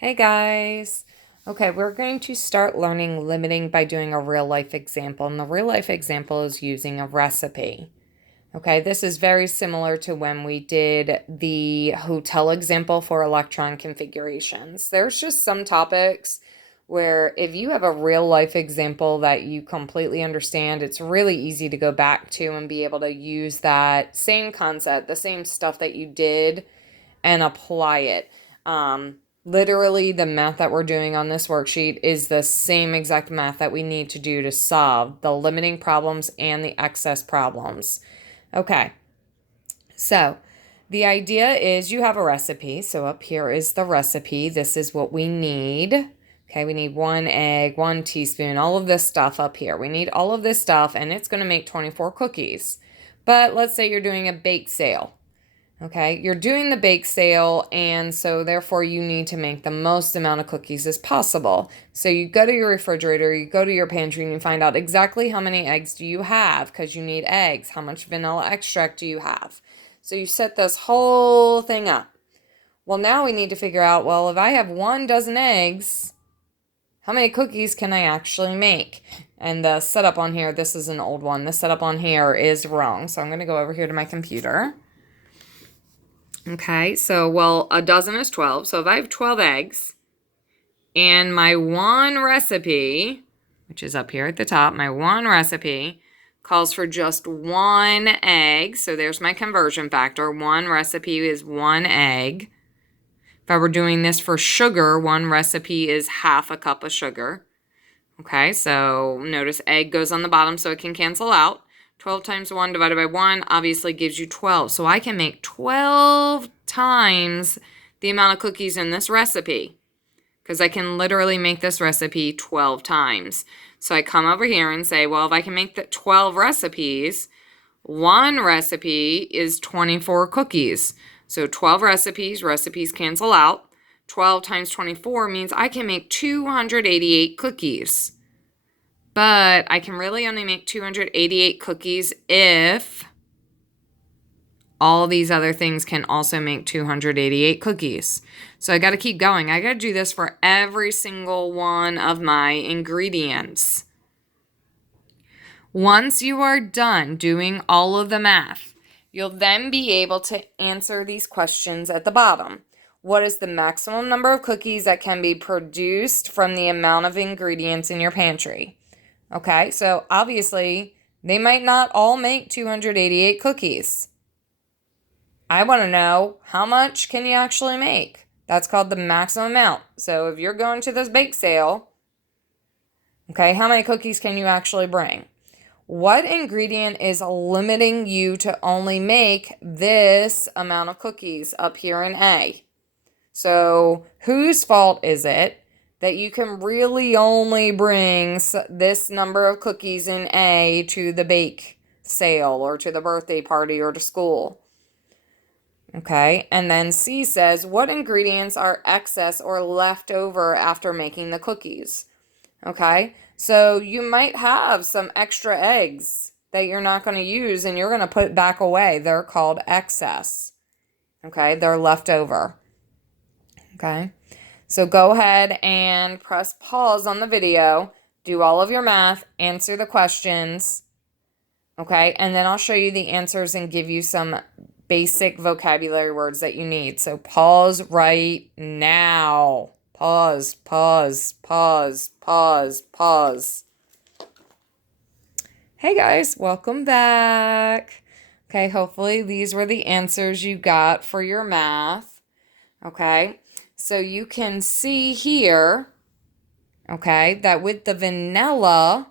Hey guys. Okay, we're going to start learning limiting by doing a real life example. And the real life example is using a recipe. Okay, this is very similar to when we did the hotel example for electron configurations. There's just some topics where if you have a real life example that you completely understand, it's really easy to go back to and be able to use that same concept, the same stuff that you did, and apply it. Literally, the math that we're doing on this worksheet is the same exact math that we need to do to solve the limiting problems and the excess problems. Okay, so the idea is you have a recipe. So up here is the recipe. This is what we need. Okay, we need 1 egg, 1 teaspoon, all of this stuff up here. We need all of this stuff, and it's going to make 24 cookies. But let's say you're doing a bake sale. Okay, you're doing the bake sale, and so therefore you need to make the most amount of cookies as possible. So you go to your refrigerator, you go to your pantry, and you find out exactly how many eggs do you have, because you need eggs. How much vanilla extract do you have? So you set this whole thing up. Well, now we need to figure out, well, if I have 1 dozen eggs, how many cookies can I actually make? And the setup on here, this is an old one. The setup on here is wrong. So I'm going to go over here to my computer. Okay, so, well, a dozen is 12. So if I have 12 eggs and my one recipe, which is up here at the top, my one recipe calls for just 1 egg. So there's my conversion factor. One recipe is 1 egg. If I were doing this for sugar, one recipe is half a cup of sugar. Okay, so notice egg goes on the bottom so it can cancel out. 12 times 1 divided by 1 obviously gives you 12. So I can make 12 times the amount of cookies in this recipe, because I can literally make this recipe 12 times. So I come over here and say, well, if I can make the 12 recipes, one recipe is 24 cookies. So 12 recipes cancel out. 12 times 24 means I can make 288 cookies. But I can really only make 288 cookies if all these other things can also make 288 cookies. So I got to keep going. I got to do this for every single one of my ingredients. Once you are done doing all of the math, you'll then be able to answer these questions at the bottom. What is the maximum number of cookies that can be produced from the amount of ingredients in your pantry? Okay, so obviously they might not all make 288 cookies. I want to know, how much can you actually make? That's called the maximum amount. So if you're going to this bake sale, okay, how many cookies can you actually bring? What ingredient is limiting you to only make this amount of cookies up here in A? So whose fault is it that you can really only bring this number of cookies in A to the bake sale or to the birthday party or to school? Okay, and then C says, what ingredients are excess or left over after making the cookies? Okay, so you might have some extra eggs that you're not going to use and you're going to put back away. They're called excess. Okay, they're left over. Okay. So go ahead and press pause on the video, do all of your math, answer the questions, okay? And then I'll show you the answers and give you some basic vocabulary words that you need. So pause right now. Pause, pause, pause, pause, pause. Hey guys, welcome back. Okay, hopefully these were the answers you got for your math, okay? So you can see here, okay, that with the vanilla,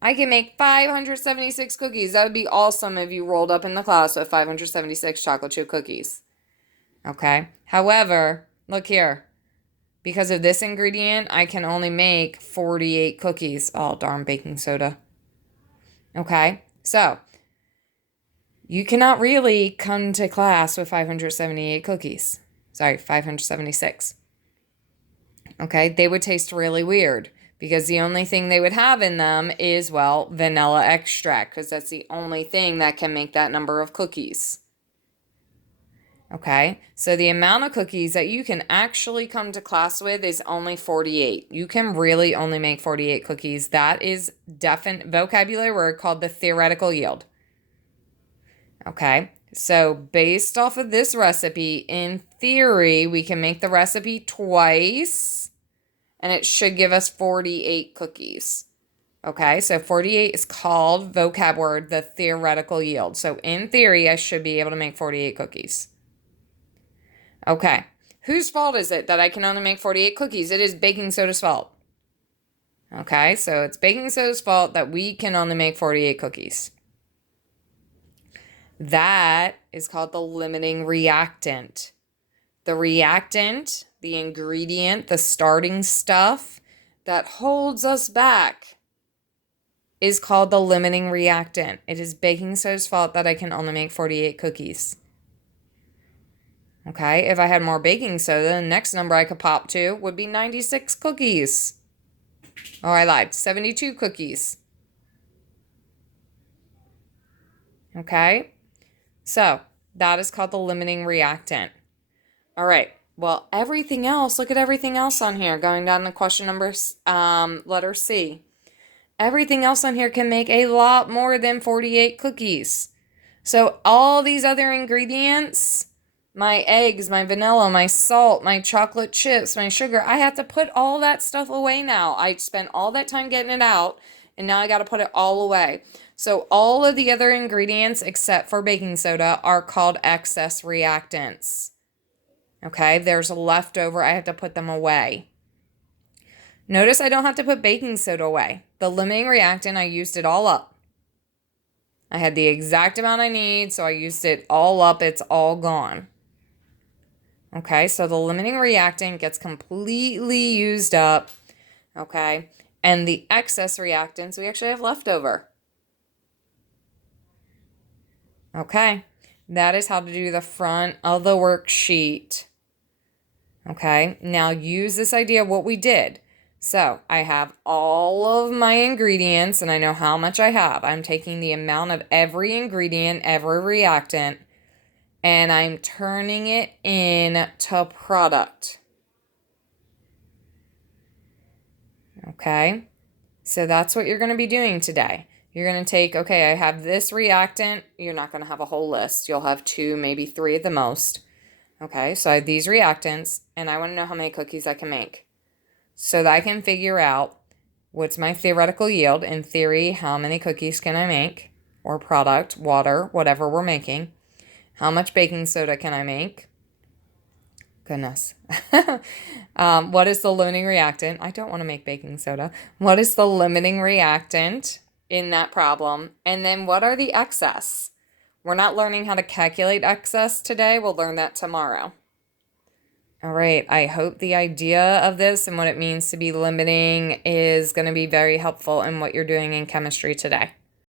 I can make 576 cookies. That would be awesome if you rolled up in the class with 576 chocolate chip cookies. Okay. However, look here. Because of this ingredient, I can only make 48 cookies. Oh, darn baking soda. Okay. So, you cannot really come to class with 578 cookies. Sorry, 576. Okay, they would taste really weird because the only thing they would have in them is, well, vanilla extract, because that's the only thing that can make that number of cookies. Okay, so the amount of cookies that you can actually come to class with is only 48. You can really only make 48 cookies. That is definite vocabulary word called the theoretical yield. Okay, so based off of this recipe, in theory, we can make the recipe twice, and it should give us 48 cookies. Okay, so 48 is called vocab word, the theoretical yield. So in theory, I should be able to make 48 cookies. Okay, whose fault is it that I can only make 48 cookies? It is baking soda's fault. Okay, so it's baking soda's fault that we can only make 48 cookies. That is called the limiting reactant. The reactant, the ingredient, the starting stuff that holds us back is called the limiting reactant. It is baking soda's fault that I can only make 48 cookies. Okay, if I had more baking soda, the next number I could pop to would be 96 cookies. Oh, I lied, 72 cookies. Okay, so that is called the limiting reactant. All right, well, everything else, look at everything else on here, going down to question number, letter C. Everything else on here can make a lot more than 48 cookies. So all these other ingredients, my eggs, my vanilla, my salt, my chocolate chips, my sugar, I have to put all that stuff away now. I spent all that time getting it out, and now I got to put it all away. So all of the other ingredients except for baking soda are called excess reactants. Okay, there's a leftover, I have to put them away. Notice I don't have to put baking soda away. The limiting reactant, I used it all up. I had the exact amount I need, so I used it all up. It's all gone. Okay, so the limiting reactant gets completely used up. Okay, and the excess reactants we actually have leftover. Okay, that is how to do the front of the worksheet. Okay, now use this idea of what we did. So I have all of my ingredients and I know how much I have. I'm taking the amount of every ingredient, every reactant, and I'm turning it into product. Okay, so that's what you're going to be doing today. You're going to take, okay, I have this reactant. You're not going to have a whole list. You'll have 2, maybe 3 at the most. Okay, so I have these reactants and I want to know how many cookies I can make. So that I can figure out what's my theoretical yield. In theory, how many cookies can I make? Or product, water, whatever we're making. How much baking soda can I make? Goodness. What is the limiting reactant? I don't want to make baking soda. What is the limiting reactant in that problem? And then what are the excess? We're not learning how to calculate excess today. We'll learn that tomorrow. All right, I hope the idea of this and what it means to be limiting is going to be very helpful in what you're doing in chemistry today.